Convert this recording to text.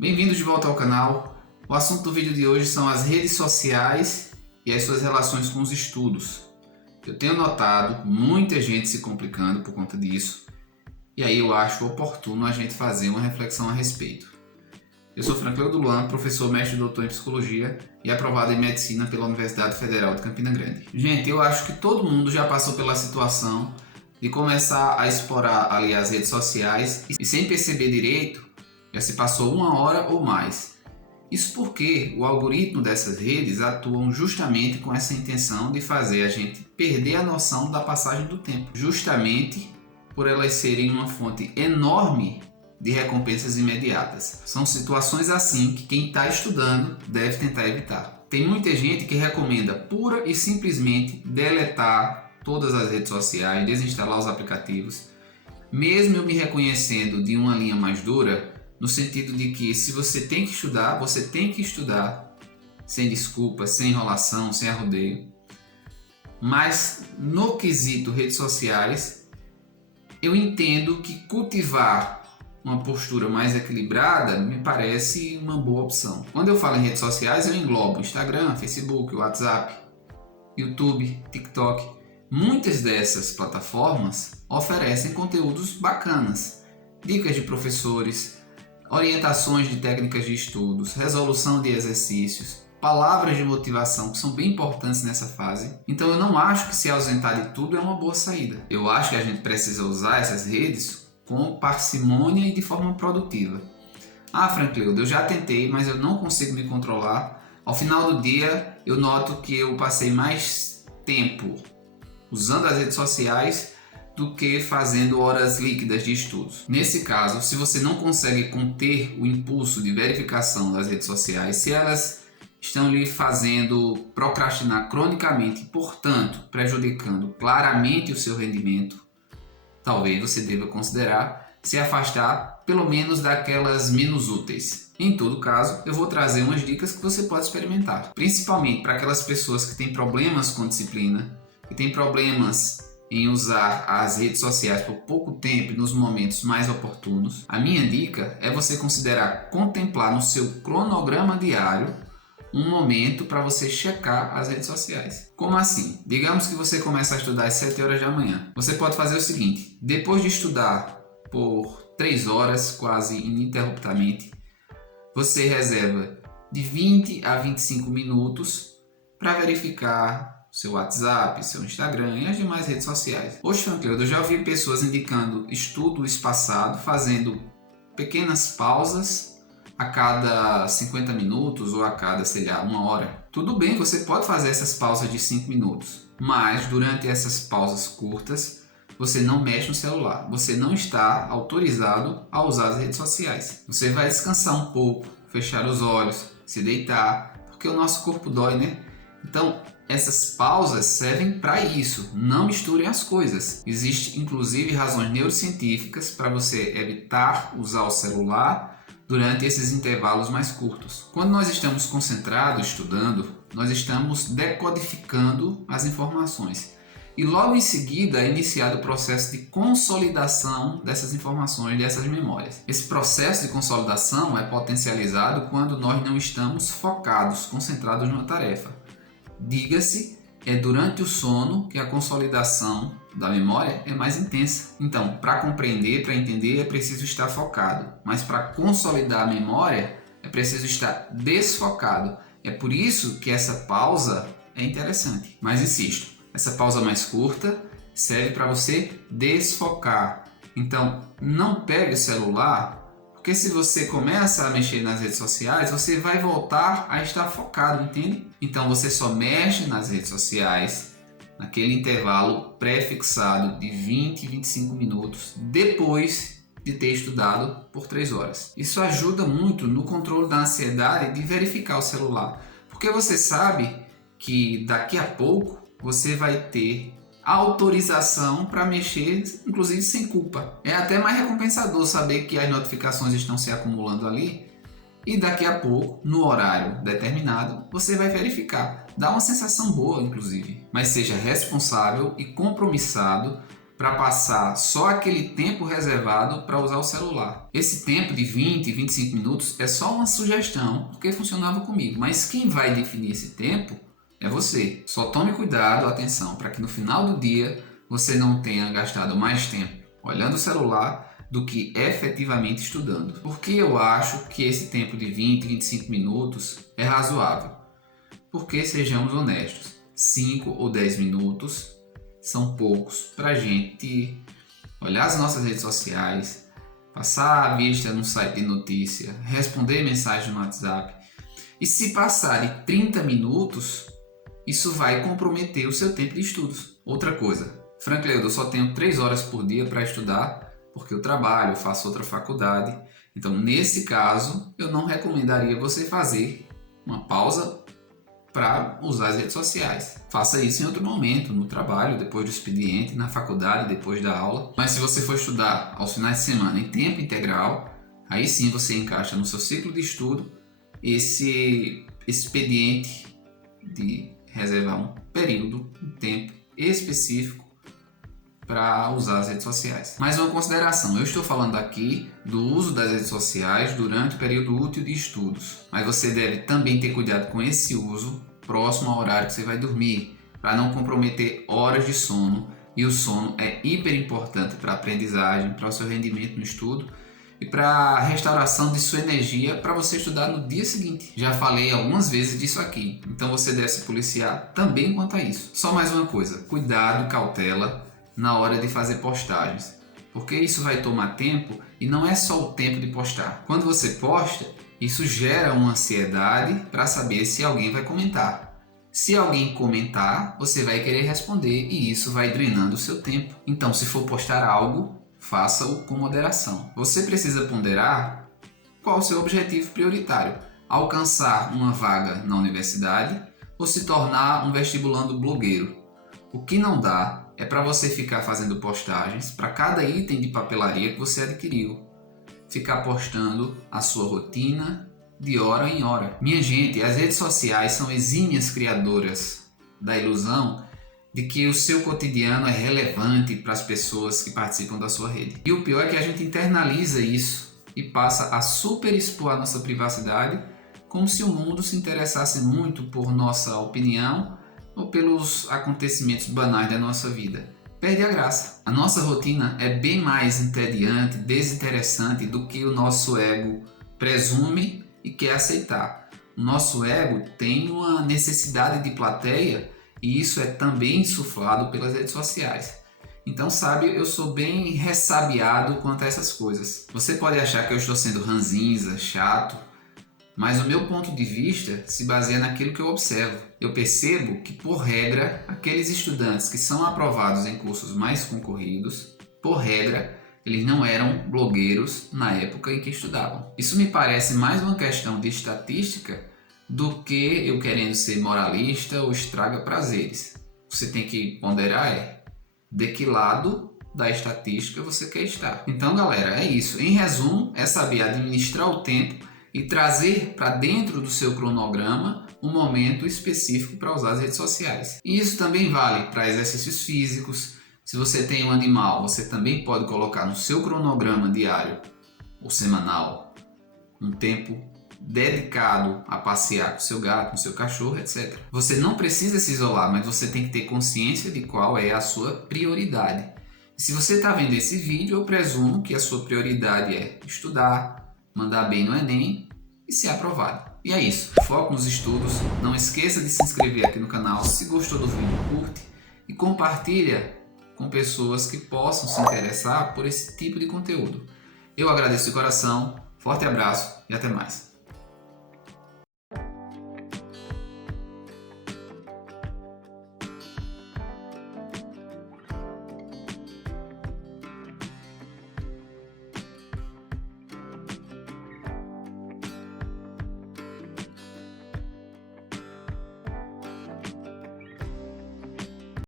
Bem-vindos de volta ao canal. O assunto do vídeo de hoje são as redes sociais e as suas relações com os estudos. Eu tenho notado muita gente se complicando por conta disso, e aí eu acho oportuno a gente fazer uma reflexão a respeito. Eu sou Franklin Luan, professor mestre e doutor em psicologia e aprovado em medicina pela Universidade Federal de Campina Grande. Gente, eu acho que todo mundo já passou pela situação de começar a explorar ali as redes sociais e sem perceber direito, já se passou uma hora ou mais. Isso porque o algoritmo dessas redes atuam justamente com essa intenção de fazer a gente perder a noção da passagem do tempo, justamente por elas serem uma fonte enorme de recompensas imediatas. São situações assim que quem está estudando deve tentar evitar. Tem muita gente que recomenda pura e simplesmente deletar todas as redes sociais, desinstalar os aplicativos, mesmo eu me reconhecendo de uma linha mais dura, no sentido de que se você tem que estudar, você tem que estudar sem desculpa, sem enrolação, sem arrodeio. Mas no quesito redes sociais, eu entendo que cultivar uma postura mais equilibrada me parece uma boa opção. Quando eu falo em redes sociais, eu englobo Instagram, Facebook, WhatsApp, YouTube, TikTok. Muitas dessas plataformas oferecem conteúdos bacanas, dicas de professores, orientações de técnicas de estudos, resolução de exercícios, palavras de motivação que são bem importantes nessa fase. Então eu não acho que se ausentar de tudo é uma boa saída. Eu acho que a gente precisa usar essas redes com parcimônia e de forma produtiva. Franklin, eu já tentei, mas eu não consigo me controlar. Ao final do dia eu noto que eu passei mais tempo usando as redes sociais do que fazendo horas líquidas de estudos. Nesse caso, se você não consegue conter o impulso de verificação das redes sociais, se elas estão lhe fazendo procrastinar cronicamente e, portanto, prejudicando claramente o seu rendimento, talvez você deva considerar se afastar pelo menos daquelas menos úteis. Em todo caso, eu vou trazer umas dicas que você pode experimentar, principalmente para aquelas pessoas que têm problemas com disciplina, que têm problemas em usar as redes sociais por pouco tempo e nos momentos mais oportunos. A minha dica é você considerar contemplar no seu cronograma diário um momento para você checar as redes sociais. Como assim? Digamos que você começa a estudar às 7 horas da manhã. Você pode fazer o seguinte: depois de estudar por 3 horas, quase ininterruptamente, você reserva de 20 a 25 minutos para verificar seu WhatsApp, seu Instagram e as demais redes sociais. Hoje, Franklin, eu já ouvi pessoas indicando estudo espaçado, fazendo pequenas pausas a cada 50 minutos ou a cada, uma hora. Tudo bem, você pode fazer essas pausas de 5 minutos, mas durante essas pausas curtas, você não mexe no celular. Você não está autorizado a usar as redes sociais. Você vai descansar um pouco, fechar os olhos, se deitar, porque o nosso corpo dói, né? Então, essas pausas servem para isso, não misturem as coisas. Existem inclusive razões neurocientíficas para você evitar usar o celular durante esses intervalos mais curtos. Quando nós estamos concentrados estudando, nós estamos decodificando as informações. E logo em seguida é iniciado o processo de consolidação dessas informações, dessas memórias. Esse processo de consolidação é potencializado quando nós não estamos focados, concentrados numa tarefa. Diga-se, é durante o sono que a consolidação da memória é mais intensa. Então, para compreender, para entender, é preciso estar focado. Mas para consolidar a memória, é preciso estar desfocado. É por isso que essa pausa é interessante. Mas insisto, essa pausa mais curta serve para você desfocar. Então, não pegue o celular, porque se você começa a mexer nas redes sociais, você vai voltar a estar focado, entende? Então você só mexe nas redes sociais naquele intervalo pré-fixado de 20 e 25 minutos depois de ter estudado por 3 horas. Isso ajuda muito no controle da ansiedade de verificar o celular, porque você sabe que daqui a pouco você vai ter autorização para mexer, inclusive sem culpa. É até mais recompensador saber que as notificações estão se acumulando ali e daqui a pouco, no horário determinado, você vai verificar. Dá uma sensação boa, inclusive. Mas seja responsável e compromissado para passar só aquele tempo reservado para usar o celular. Esse tempo de 20, 25 minutos é só uma sugestão, porque funcionava comigo, mas quem vai definir esse tempo é você. Só tome cuidado, atenção, para que no final do dia você não tenha gastado mais tempo olhando o celular do que efetivamente estudando. Porque eu acho que esse tempo de 20, 25 minutos é razoável. Porque, sejamos honestos, 5 ou 10 minutos são poucos para a gente olhar as nossas redes sociais, passar a vista no site de notícia, responder mensagem no WhatsApp. E se passar de 30 minutos, isso vai comprometer o seu tempo de estudos. Outra coisa, Franklin, eu só tenho 3 horas por dia para estudar, porque eu trabalho, faço outra faculdade. Então, nesse caso, eu não recomendaria você fazer uma pausa para usar as redes sociais. Faça isso em outro momento, no trabalho, depois do expediente, na faculdade, depois da aula. Mas se você for estudar aos finais de semana em tempo integral, aí sim você encaixa no seu ciclo de estudo esse expediente de reservar um período, um tempo específico para usar as redes sociais. Mais uma consideração, eu estou falando aqui do uso das redes sociais durante o período útil de estudos, mas você deve também ter cuidado com esse uso próximo ao horário que você vai dormir, para não comprometer horas de sono, e o sono é hiper importante para a aprendizagem, para o seu rendimento no estudo e para a restauração de sua energia para você estudar no dia seguinte. Já falei algumas vezes disso aqui, então você deve se policiar também quanto a isso. Só mais uma coisa, cuidado, cautela na hora de fazer postagens, porque isso vai tomar tempo e não é só o tempo de postar. Quando você posta, isso gera uma ansiedade para saber se alguém vai comentar. Se alguém comentar, você vai querer responder e isso vai drenando o seu tempo. Então, se for postar algo, faça-o com moderação. Você precisa ponderar qual o seu objetivo prioritário: alcançar uma vaga na universidade ou se tornar um vestibulando blogueiro. O que não dá é para você ficar fazendo postagens para cada item de papelaria que você adquiriu. Ficar postando a sua rotina de hora em hora. Minha gente, as redes sociais são exímias criadoras da ilusão de que o seu cotidiano é relevante para as pessoas que participam da sua rede. E o pior é que a gente internaliza isso e passa a super expor a nossa privacidade como se o mundo se interessasse muito por nossa opinião ou pelos acontecimentos banais da nossa vida. Perde a graça. A nossa rotina é bem mais entediante, desinteressante do que o nosso ego presume e quer aceitar. O nosso ego tem uma necessidade de plateia e isso é também insuflado pelas redes sociais. Então, sabe, eu sou bem ressabiado quanto a essas coisas. Você pode achar que eu estou sendo ranzinza, chato, mas o meu ponto de vista se baseia naquilo que eu observo. Eu percebo que, por regra, aqueles estudantes que são aprovados em cursos mais concorridos, por regra, eles não eram blogueiros na época em que estudavam. Isso me parece mais uma questão de estatística do que eu querendo ser moralista ou estraga prazeres. Você tem que ponderar de que lado da estatística você quer estar. Então, galera, é isso. Em resumo, é saber administrar o tempo e trazer para dentro do seu cronograma um momento específico para usar as redes sociais. E isso também vale para exercícios físicos. Se você tem um animal, você também pode colocar no seu cronograma diário ou semanal um tempo dedicado a passear com seu gato, com seu cachorro, etc. Você não precisa se isolar, mas você tem que ter consciência de qual é a sua prioridade. E se você está vendo esse vídeo, eu presumo que a sua prioridade é estudar, mandar bem no Enem e ser aprovado. E é isso, foco nos estudos, não esqueça de se inscrever aqui no canal, se gostou do vídeo, curte e compartilha com pessoas que possam se interessar por esse tipo de conteúdo. Eu agradeço de coração, forte abraço e até mais.